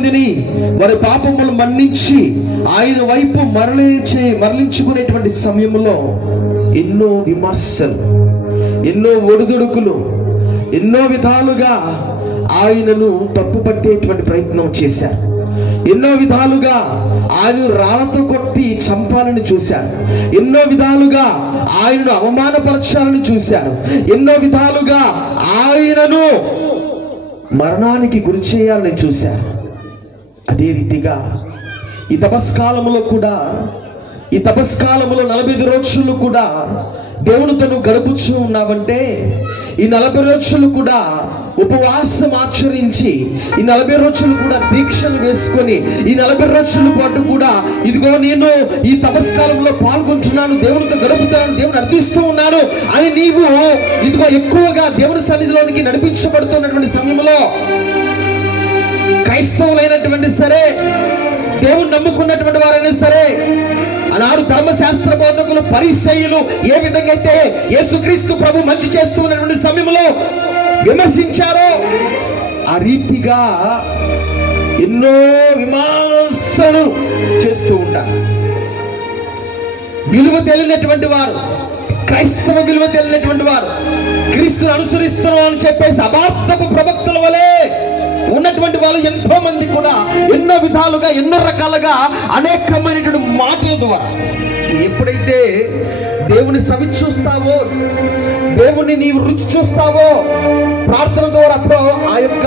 మందిని వారి పాపములు మన్నించి ఆయన వైపు మరలించుకునేటువంటి సమయంలో ఎన్నో విమర్శలు, ఎన్నో ఒడిదుడుకులు, ఎన్నో విధాలుగా ఆయనను తప్పు పట్టేటువంటి ప్రయత్నం చేశారు. ఎన్నో విధాలుగా ఆయన రాళ్లతో కొట్టి చంపాలని చూశారు. ఎన్నో విధాలుగా ఆయనను అవమానపరచాలని చూశారు. ఎన్నో విధాలుగా ఆయనను మరణానికి గురి చేయాలని చూశారు. అదే రీతిగా ఈ తపస్కాలంలో 40 రోజులు కూడా దేవునితో నువ్వు గడుపుచూ ఉన్నావంటే, ఈ 40 రోజులు కూడా ఉపవాసం ఆచరించి, ఈ 40 రోజులు కూడా దీక్షలు వేసుకొని, ఈ 40 రోజుల పాటు కూడా ఇదిగో నేను ఈ తపస్కాలంలో పాల్గొంటున్నాను, దేవునితో గడుపుతాను, దేవుని అర్థిస్తూ ఉన్నాను అని నీవు ఇదిగో ఎక్కువగా దేవుని సన్నిధిలోనికి నడిపించబడుతున్నటువంటి సమయంలో క్రైస్తవులైనటువంటి సరే, దేవుని నమ్ముకున్నటువంటి వారైనా సరే, ఆనాడు ధర్మశాస్త్ర బోధకులు పరిసయ్యులు ఏ విధంగా అయితే యేసుక్రీస్తు ప్రభు మంచి చేస్తూ ఉన్నటువంటి సమయంలో విమర్శించారో, ఆ రీతిగా ఎన్నో విమర్శలు చేస్తూ ఉంటారు. విలువ తెలియనటువంటి వారు, క్రైస్తవ విలువ తెలియనటువంటి వారు, క్రీస్తును అనుసరిస్తున్నాం అని చెప్పేసి అబార్థపు ప్రవక్తల వలె ఉన్నటువంటి వాళ్ళు ఎంతో మంది కూడా ఎన్నో విధాలుగా, ఎన్నో రకాలుగా, అనేకమైనటువంటి మాటల ద్వారా ఎప్పుడైతే దేవుని సవి చూస్తావో, దేవుని నీవు రుచి చూస్తావో, ప్రార్థన ద్వారా అప్పుడు ఆ యొక్క